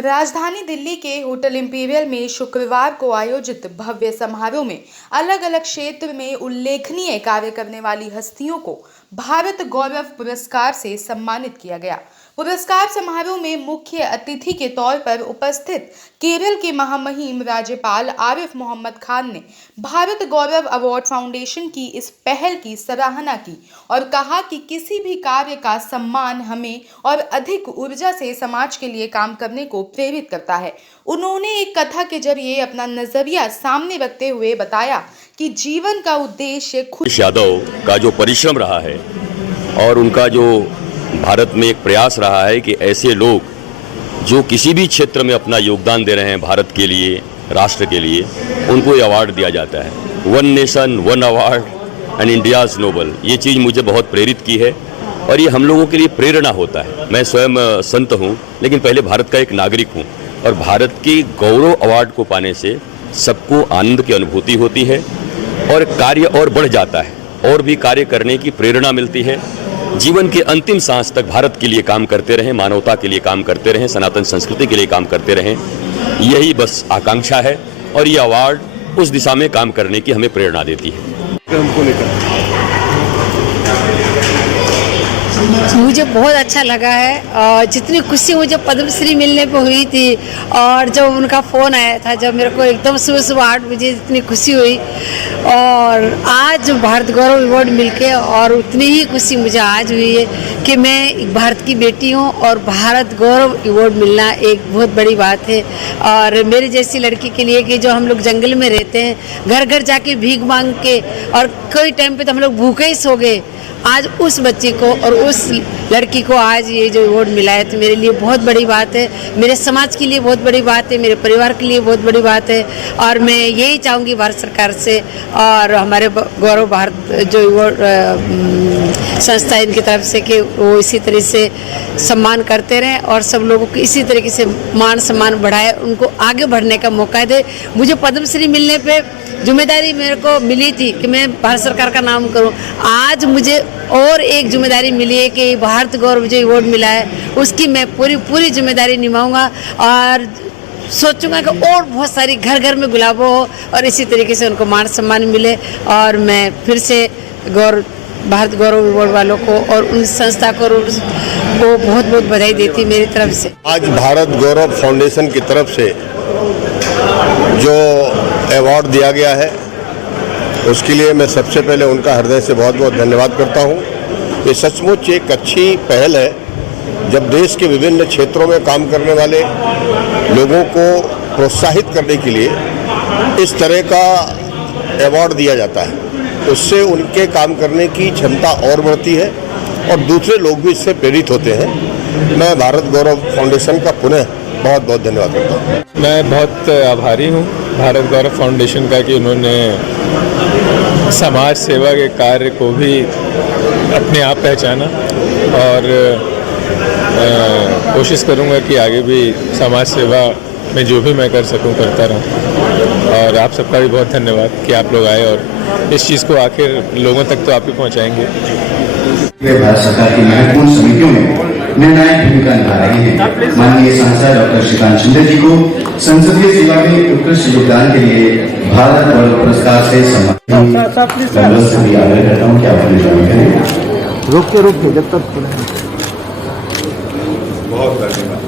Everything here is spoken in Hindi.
राजधानी दिल्ली के होटल इंपीरियल में शुक्रवार को आयोजित भव्य समारोह में अलग अलग क्षेत्र में उल्लेखनीय कार्य करने वाली हस्तियों को भारत गौरव पुरस्कार से सम्मानित किया गया। पुरस्कार समारोह में मुख्य अतिथि के तौर पर उपस्थित केरल के महामहिम राज्यपाल आरिफ मोहम्मद खान ने भारत गौरव अवार्ड फाउंडेशन की इस पहल की सराहना की और कहा कि किसी भी कार्य का सम्मान हमें और अधिक ऊर्जा से समाज के लिए काम करने को प्रेरित करता है। उन्होंने एक कथा के जरिए अपना नजरिया सामने रखते हुए बताया कि जीवन का उद्देश्य खुद यादव का जो परिश्रम रहा है और उनका जो भारत में एक प्रयास रहा है कि ऐसे लोग जो किसी भी क्षेत्र में अपना योगदान दे रहे हैं भारत के लिए, राष्ट्र के लिए, उनको ये अवार्ड दिया जाता है। One nation one award and India's Nobel, ये चीज़ मुझे बहुत प्रेरित की है और ये हम लोगों के लिए प्रेरणा होता है। मैं स्वयं संत हूँ लेकिन पहले भारत का एक नागरिक हूँ और भारत के गौरव अवार्ड को पाने से सबको आनंद की अनुभूति होती है और कार्य और बढ़ जाता है और भी कार्य करने की प्रेरणा मिलती है। जीवन के अंतिम सांस तक भारत के लिए काम करते रहें, मानवता के लिए काम करते रहें, सनातन संस्कृति के लिए काम करते रहें, यही बस आकांक्षा है और ये अवार्ड उस दिशा में काम करने की हमें प्रेरणा देती है। मुझे बहुत अच्छा लगा है और जितनी खुशी मुझे पद्मश्री मिलने पे हुई थी और जब उनका फ़ोन आया था, जब मेरे को एकदम सुबह सुबह 8 बजे इतनी खुशी हुई और आज भारत गौरव अवार्ड मिलके और उतनी ही खुशी मुझे आज हुई है कि मैं एक भारत की बेटी हूँ और भारत गौरव अवार्ड मिलना एक बहुत बड़ी बात है। और मेरी जैसी लड़की के लिए कि जो हम लोग जंगल में रहते हैं, घर घर जाके भीख मांग के और कोई टाइम पे तो हम लोग भूखे ही सो गए, आज उस बच्ची को और उस लड़की को आज ये जो अवार्ड मिला है तो मेरे लिए बहुत बड़ी बात है, मेरे समाज के लिए बहुत बड़ी बात है, मेरे परिवार के लिए बहुत बड़ी बात है। और मैं यही चाहूँगी भारत सरकार से और हमारे गौरव भारत जो अवार्ड संस्था है इनकी तरफ से कि वो इसी तरह से सम्मान करते रहें और सब लोगों को इसी तरीके से मान सम्मान बढ़ाए, उनको आगे बढ़ने का मौका दे। मुझे पद्मश्री मिलने पे जिम्मेदारी मेरे को मिली थी कि मैं भारत सरकार का नाम करूं, आज मुझे और एक जिम्मेदारी मिली है कि भारत गौरव जो अवार्ड मिला है उसकी मैं पूरी जिम्मेदारी निभाऊंगा और सोचूंगा कि और बहुत सारी घर घर में गुलाबो हो और इसी तरीके से उनको मान सम्मान मिले। और मैं फिर से भारत गौरव अवार्ड वालों को और उन संस्था को बहुत बहुत बधाई देती मेरी तरफ से। आज भारत गौरव फाउंडेशन की तरफ से जो अवार्ड दिया गया है उसके लिए मैं सबसे पहले उनका हृदय से बहुत बहुत धन्यवाद करता हूं। ये सचमुच एक अच्छी पहल है जब देश के विभिन्न क्षेत्रों में काम करने वाले लोगों को प्रोत्साहित करने के लिए इस तरह का अवार्ड दिया जाता है, उससे उनके काम करने की क्षमता और बढ़ती है और दूसरे लोग भी इससे प्रेरित होते हैं। मैं भारत गौरव फाउंडेशन का पुनः बहुत बहुत धन्यवाद करता हूँ। मैं बहुत आभारी हूँ भारत गौरव फाउंडेशन का कि उन्होंने समाज सेवा के कार्य को भी अपने आप पहचाना और कोशिश करूँगा कि आगे भी समाज सेवा में जो भी मैं कर सकूँ करता रहूँ। और आप सबका भी बहुत धन्यवाद कि आप लोग आए और इस चीज़ को आखिर लोगों तक तो आप ही पहुँचाएंगे। भारत सरकार की महत्वपूर्ण समितियों में निर्णायक भूमिका निभा रहे हैं। माननीय सांसद डॉक्टर श्रीकांत शिंदे जी को संसदीय सेवा में उत्कृष्ट योगदान के लिए भारत गौरव पुरस्कार से सम्मानित करता हूँ। क्या रोक के जब तक बहुत धन्यवाद।